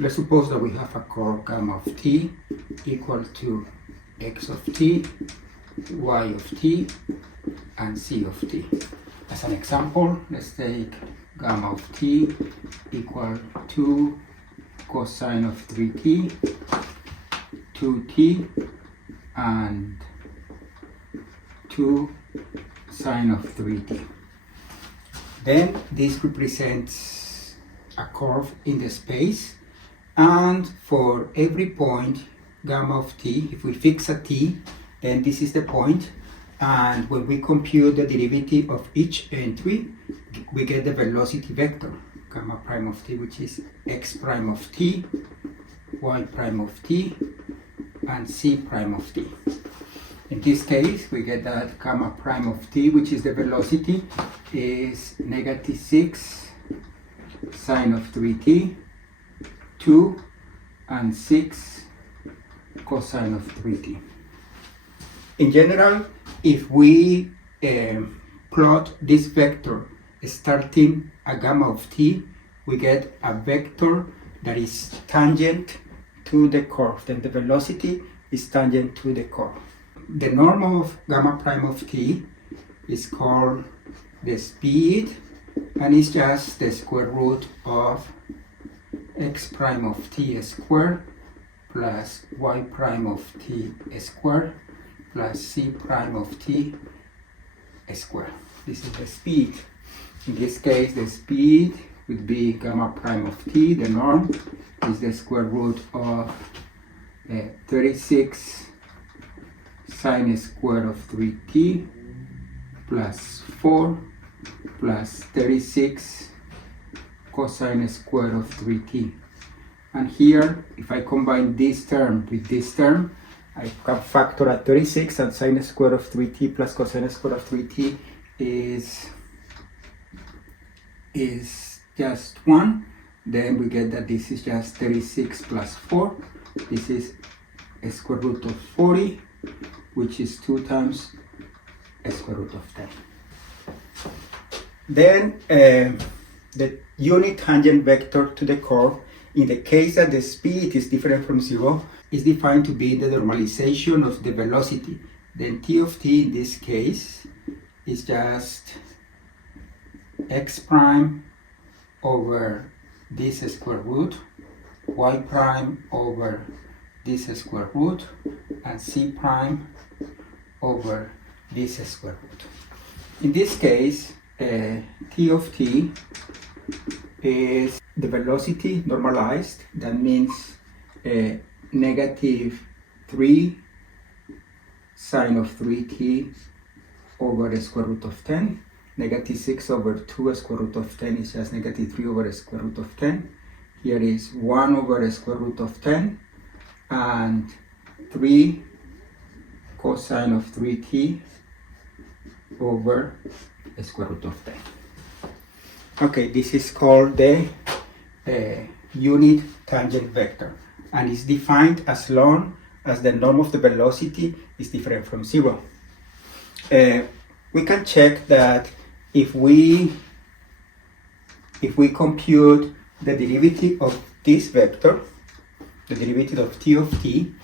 Let's suppose that we have a curve gamma of t equal to x of t, y of t, and c of t. As an example, let's take gamma of t equal to cosine of 3t, 2t, and 2 sine of 3t. Then this represents a curve in the space, and for every point gamma of t, if we fix a t, then this is the point, and when we compute the derivative of each entry, we get the velocity vector gamma prime of t, which is x prime of t, y prime of t, and c prime of t. In this case, we get that gamma prime of t, which is the velocity, is negative 6 sine of 3t, 2 and 6 cosine of 3t. In general, if we plot this vector starting at gamma of t, we get a vector that is tangent to the curve. Then the velocity is tangent to the curve. The norm of gamma prime of t is called the speed, and it's just the square root of x prime of t squared plus y prime of t squared plus c prime of t squared. This is the speed. In this case, the speed would be gamma prime of t. The norm is the square root of 36 sine squared of 3t plus 4 plus 36 cosine squared of 3t. And here, if I combine this term with this term, I can factor at 36, and sine squared of 3t plus cosine squared of 3t is just 1. Then we get that this is just 36 plus 4. This is a square root of 40, which is 2 times a square root of 10. Then the unit tangent vector to the curve, in the case that the speed is different from 0, is defined to be the normalization of the velocity. Then t of t in this case is just x prime over this square root, y prime over this square root, and c prime over this square root. In this case, t of t is the velocity normalized. That means negative 3 sine of 3t over the square root of 10. Negative 6 over 2 square root of 10 is just negative 3 over the square root of 10. Here is 1 over the square root of 10, and 3 cosine of 3t over the square root of 10. Okay, this is called the unit tangent vector, and is defined as long as the norm of the velocity is different from 0. We can check that if we compute the derivative of this vector, the derivative of t of t,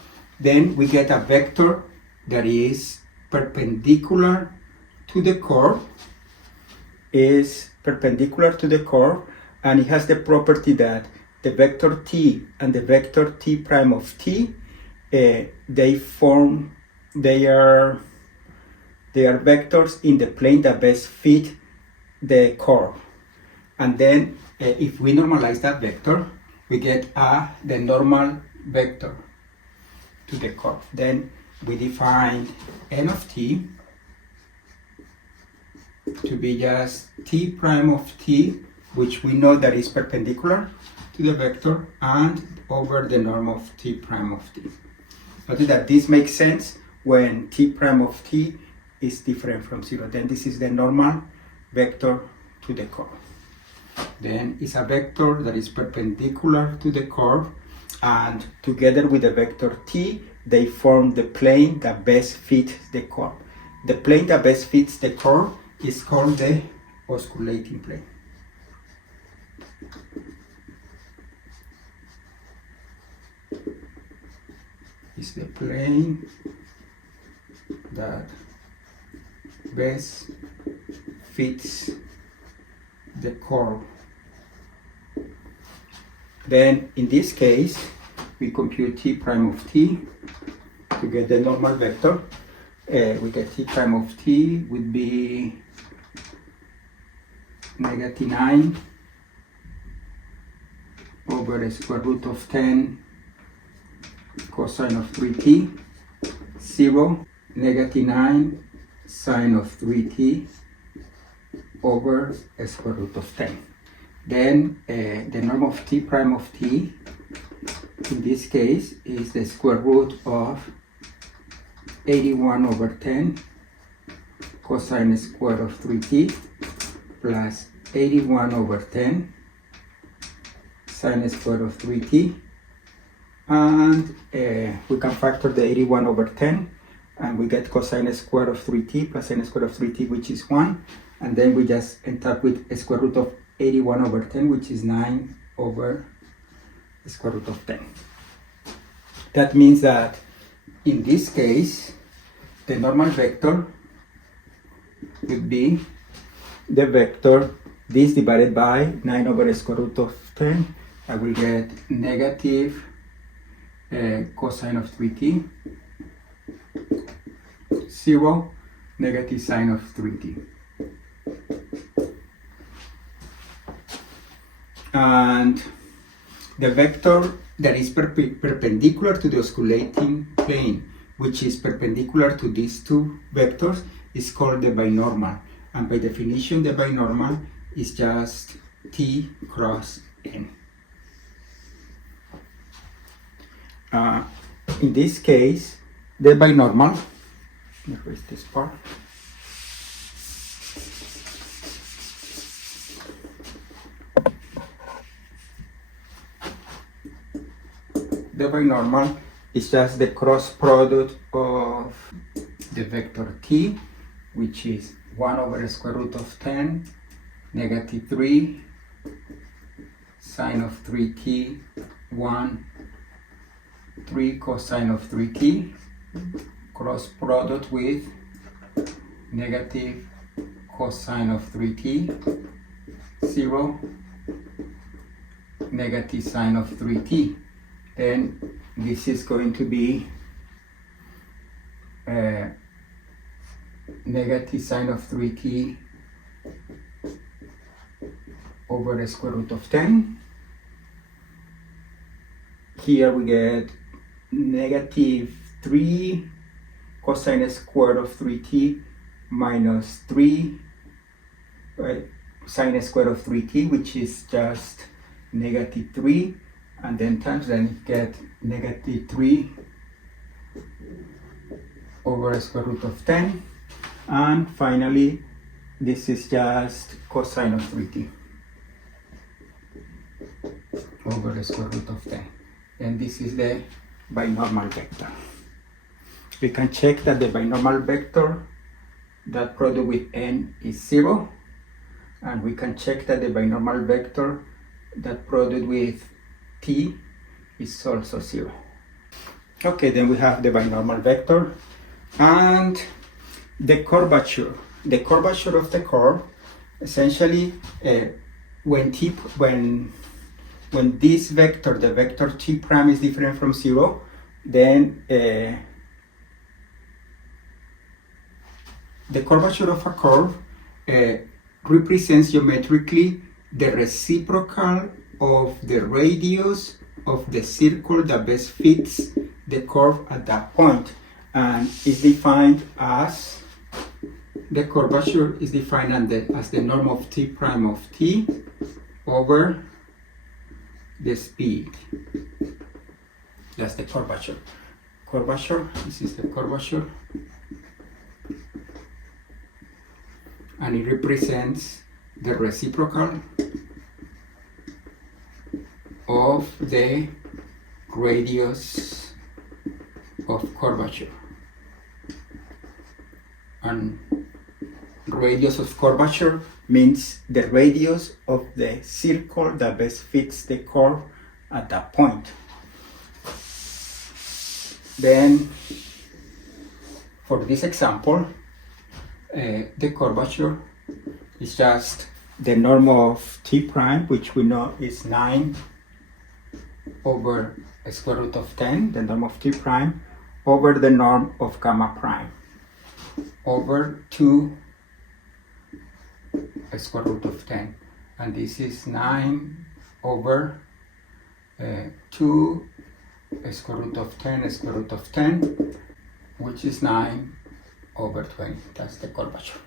then we get a vector that is perpendicular to the curve, and it has the property that the vector t and the vector t prime of t, they are vectors in the plane that best fit the curve. And then if we normalize that vector, we get the normal vector to the curve. Then we define n of t to be just t prime of t, which we know that is perpendicular to the vector, and over the norm of t prime of t. Notice that this makes sense when t prime of t is different from 0. Then this is the normal vector to the curve. Then it's a vector that is perpendicular to the curve, and together with the vector t, they form the plane that best fits the curve. The plane that best fits the curve is called the osculating plane. is the plane that best fits the curve. Then in this case, we compute t prime of t to get the normal vector. We get t prime of t would be -9 over the square root of 10 cosine of 3t, 0, -9 sine of 3t over a square root of 10. Then the norm of t prime of t in this case is the square root of 81 over 10 cosine square of 3t plus 81 over 10 sine square of 3t, and we can factor the 81 over 10 and we get cosine square of 3t plus sine square of 3t, which is 1, and then we just end up with a square root of 81 over 10, which is 9 over the square root of 10. That means that in this case the normal vector would be the vector this divided by 9 over the square root of 10. I will get negative cosine of 3t, 0, negative sine of 3t. And the vector that is perpendicular to the osculating plane, which is perpendicular to these two vectors, is called the binormal. And by definition, the binormal is just t cross n. In this case, the binormal, let me erase this part. The binormal is just the cross product of the vector t, which is 1 over the square root of 10, negative 3, sine of 3t, 1, 3 cosine of 3t, cross product with negative cosine of 3t, 0, negative sine of 3t. Then this is going to be negative sine of 3t over the square root of 10. Here we get negative 3 cosine square of 3t minus 3 sine square of 3t, which is just negative 3, and then times, then get negative 3 over the square root of 10, and finally this is just cosine of 3t over the square root of 10. And this is the binormal vector. We can check that the binormal vector, that product with n, is 0, and we can check that the binormal vector, that product with t, is also 0. Okay, then we have the binormal vector and the curvature. The curvature of the curve, essentially, when this vector, the vector t prime, is different from 0, then the curvature of a curve represents geometrically the reciprocal of the radius of the circle that best fits the curve at that point, and is defined as, the curvature is defined as the norm of t prime of t over the speed. That's the curvature. Curvature, this is the curvature, and it represents the reciprocal of the radius of curvature. And radius of curvature means the radius of the circle that best fits the curve at that point. Then for this example, the curvature is just the norm of t prime, which we know is 9 over square root of 10, the norm of t prime, over the norm of gamma prime, over 2 square root of 10. And this is 9 over 2 square root of 10 square root of 10, which is 9 over 20. That's the curvature.